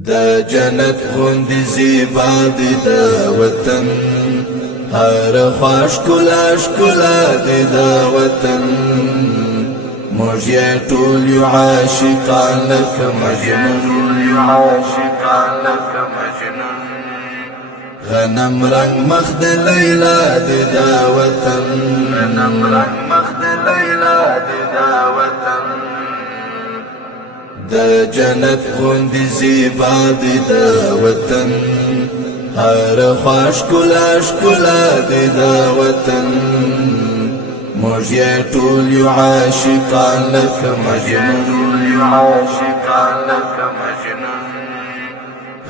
دا جنت غوندي زیبا دی دا وطن هر خوا ښکلا ښکلا دی دا وطن موږ یې ټول یو عاشقان لکه مجنون غنم رنگ مخ د لیلا دی دا وطن دا جنت غوندي زیبا دی دا وطن هر خوا ښکلا ښکلا دی دا وطن موږ یې ټول یو عاشقان لکه مجنون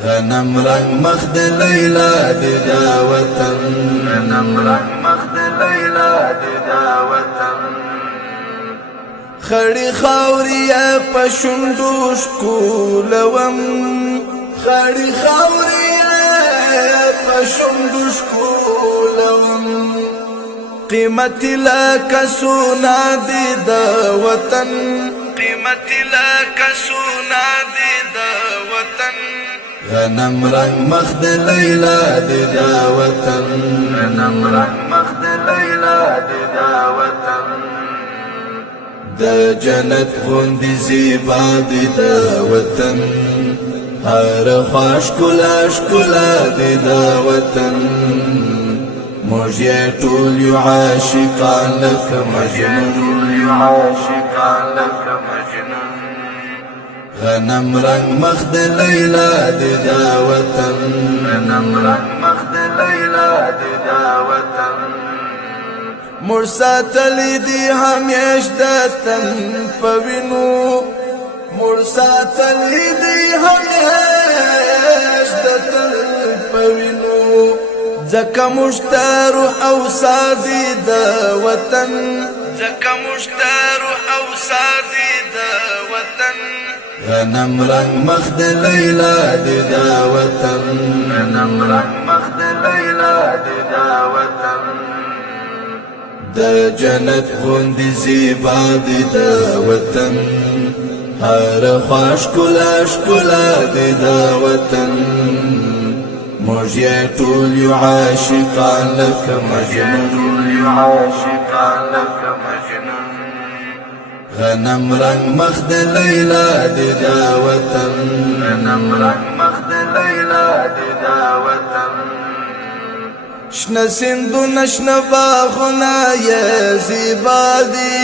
غنم رنگ مخ د لیلا دی دا وطن خړی خاوري په شونډو ښکلوم خړی خاوري په شونډو ښکلوم قیمت لکه سونا دی د وطن غنم رنگ مخ د لیلا دی دا وطن دا جنت غوندي زیبا دی دا وطن هر خوا ښکلا ښکلا دی دا وطن موږ یې ټول یو عاشقان لکه مجنون غنم رنگ مخ د لیلا دی دا وطن مور ساتلی دی همیش د تن پوینو مور ساتلی دی همیش د تن پوینو ځکه مشتر او سادي د وطن غنم رنگ مخ د لیلا دی دا وطن دا جنت غوندي زیبا دی دا وطن هر خوا ښکلا ښکلا دی دا وطن موږ یې ټول یو عاشقان لکه مجنون غنم رنگ مخ د لیلا دی دا وطن شنه سیندونه شنه باغونه یې زیبا دي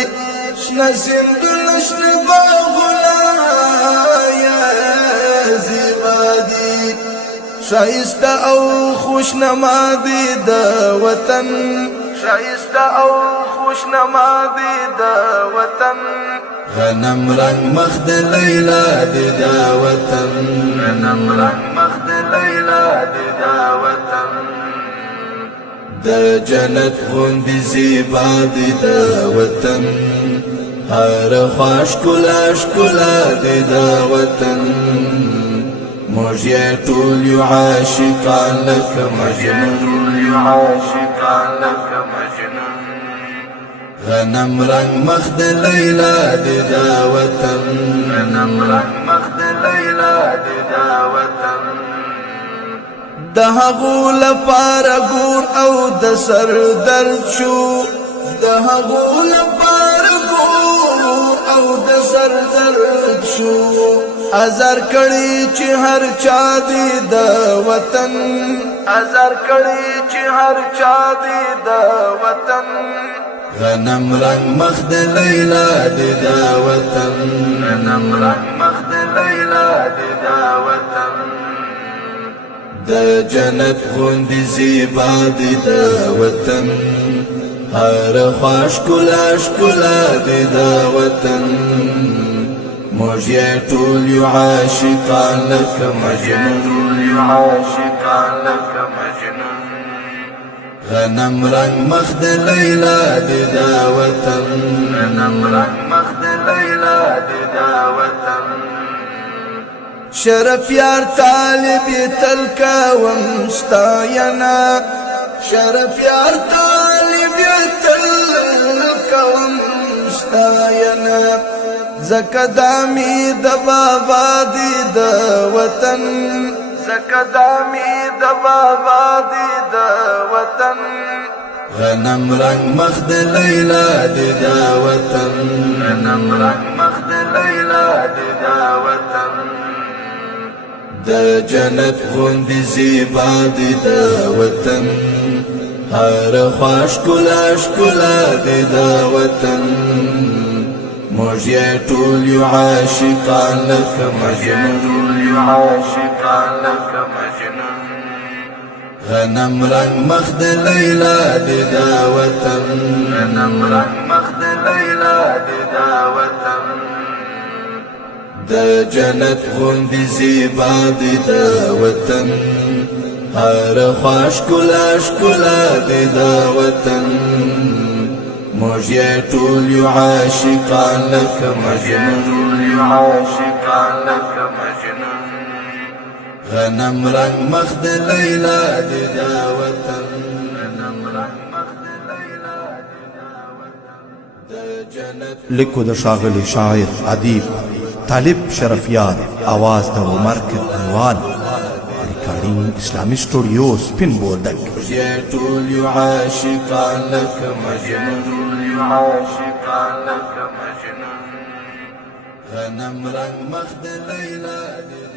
شنه سیندونه شنه باغونه یې زیبا دي ښایسته او خوشنما دی د وطن غنم رنگ مخ د لیلا دی دا وطن دا جنت غوندي زیبا دی دا وطن هر خوا ښکلا ښکلا دی دا وطن موږ یې ټول یو عاشقان لکه مجنون غنم رنگ مخ د لیلا دی دا وطن د هغو لپاره ګور او د سر درد شو د هغو لپاره ګور او د سر درد شو ازار کړي چې هر چا دی د وطن غنم رنگ مخ د لیلا دی دا وطن دا جنت غوندي زیبا دی دا وطن هر خوا ښکلا ښکلا دی دا وطن موږ یې ټول یو عاشقان لکه مجنون غنم رنگ مخ د لیلا دی دا وطن شرف یار طالب تل کوم ستاینا شرف یار طالب تل کوم ستاینا زکدامی د بابا دی د وطن زکدامی د بابا دی د وطن غنم رنگ مخد لیلا دی د وطن غنم رنگ مخد لیلا دی د وطن د جنت غوندی زیبا دی د وطن هر خواش کلا شکلا دی د وطن موږ یې ټول یو عاشقان لکه مجنون غنم رنگ مخد لیلا دی د وطن غنم رنگ مخد لیلا دی د وطن د جنت غوندی زیبا دی د وطن هر خواش کلا شکلا دی د وطن موږ یې ټول یو عاشقان لکه مجنون غنم رنگ مخد لیلا دی د وطن غنم رنگ مخد لیلا دی د وطن د جنت لیکو د ښاغلي شاعر ادیب طالب شرفیار आवाज د عمر کډوال ریکارډینګ اسلامي سټوډیو سپین بولدک ټول یو عاشقان لکه مجنون غنم رنگ مخد لیلا دی